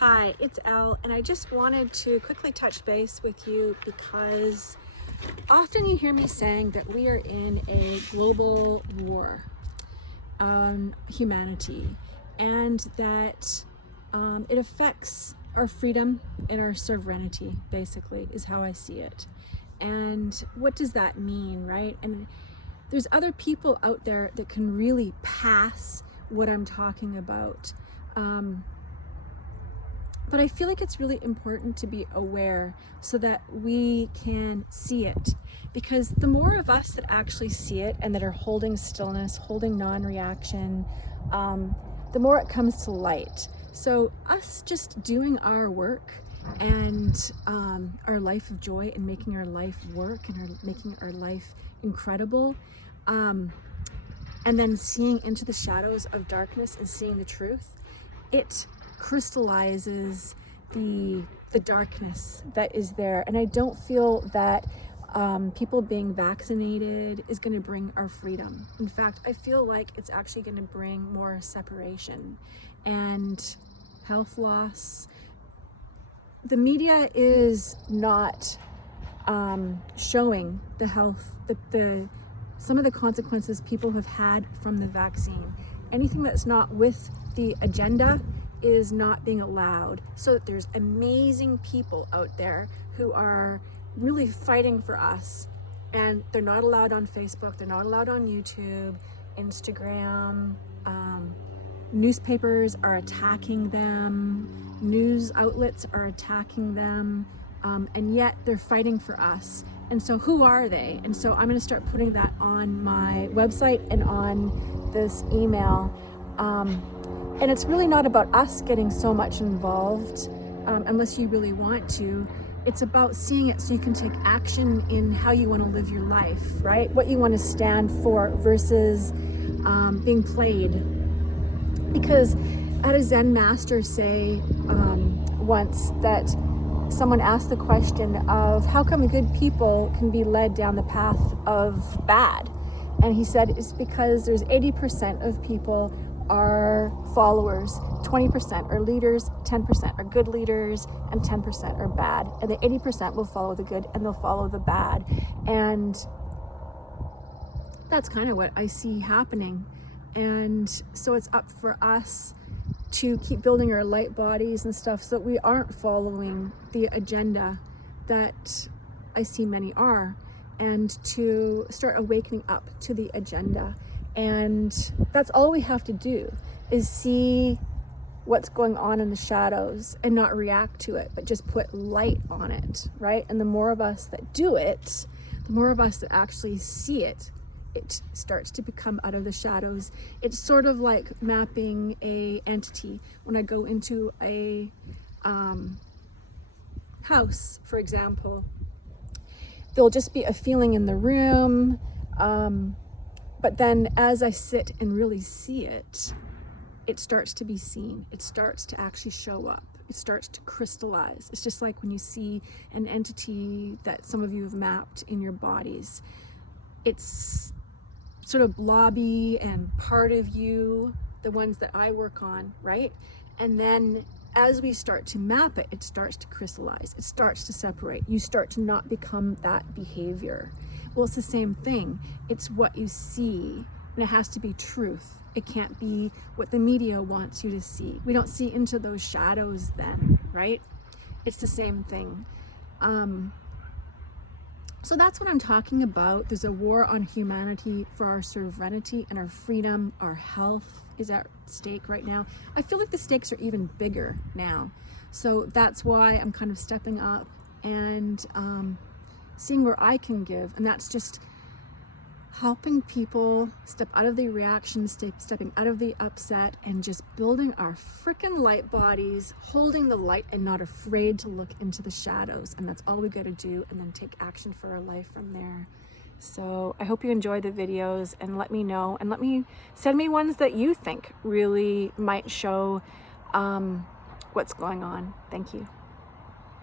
Hi, it's Elle, and I just wanted to quickly touch base with you because often you hear me saying that we are in a global war on humanity, and that it affects our freedom and our sovereignty, basically, is how I see it. And what does that mean, right? And there's other people out there that can really pass what I'm talking about. But I feel like it's really important to be aware so that we can see it. Because the more of us that actually see it and that are holding stillness, holding non-reaction, the more it comes to light. So us just doing our work and our life of joy and making our life work and making our life incredible, and then seeing into the shadows of darkness and seeing the truth, it crystallizes the darkness that is there. And I don't feel that people being vaccinated is going to bring our freedom. In fact, I feel like it's actually going to bring more separation and health loss. The media is not showing the health, some of the consequences people have had from the vaccine. Anything that's not with the agenda is not being allowed. So there's amazing people out there who are really fighting for us, and they're not allowed on Facebook, they're not allowed on YouTube, Instagram, newspapers are attacking them, news outlets are attacking them, and yet they're fighting for us. And so who are they? And so I'm going to start putting that on my website and on this email. And it's really not about us getting so much involved, unless you really want to. It's about seeing it so you can take action in how you want to live your life, right? What you want to stand for versus being played. Because I had a Zen master say once that someone asked the question of how come good people can be led down the path of bad? And he said it's because there's 80% of people are followers, 20% are leaders, 10% are good leaders, and 10% are bad. And the 80% will follow the good and they'll follow the bad. And that's kind of what I see happening. And so it's up for us to keep building our light bodies and stuff so that we aren't following the agenda that I see many are, and to start awakening up to the agenda. And that's all we have to do, is see what's going on in the shadows and not react to it, but just put light on it, right? And the more of us that do it, the more of us that actually see it, it starts to become out of the shadows. It's sort of like mapping a entity. When I go into a house, for example, there'll just be a feeling in the room, but then as I sit and really see it, it starts to be seen. It starts to actually show up. It starts to crystallize. It's just like when you see an entity that some of you have mapped in your bodies. It's sort of blobby and part of you, the ones that I work on, right? And then as we start to map it, it starts to crystallize. It starts to separate. You start to not become that behavior. Well, it's the same thing. It's what you see, and it has to be truth. It can't be what the media wants you to see. We don't see into those shadows then, right? It's the same thing. So that's what I'm talking about. There's a war on humanity for our sovereignty and our freedom. Our health is at stake right now. I feel like the stakes are even bigger now. So that's why I'm kind of stepping up and seeing where I can give. And that's just helping people step out of the reaction, stepping out of the upset, and just building our freaking light bodies, holding the light and not afraid to look into the shadows. And that's all we got to do, and then take action for our life from there. So I hope you enjoy the videos, and let me know, and send me ones that you think really might show what's going on. Thank you.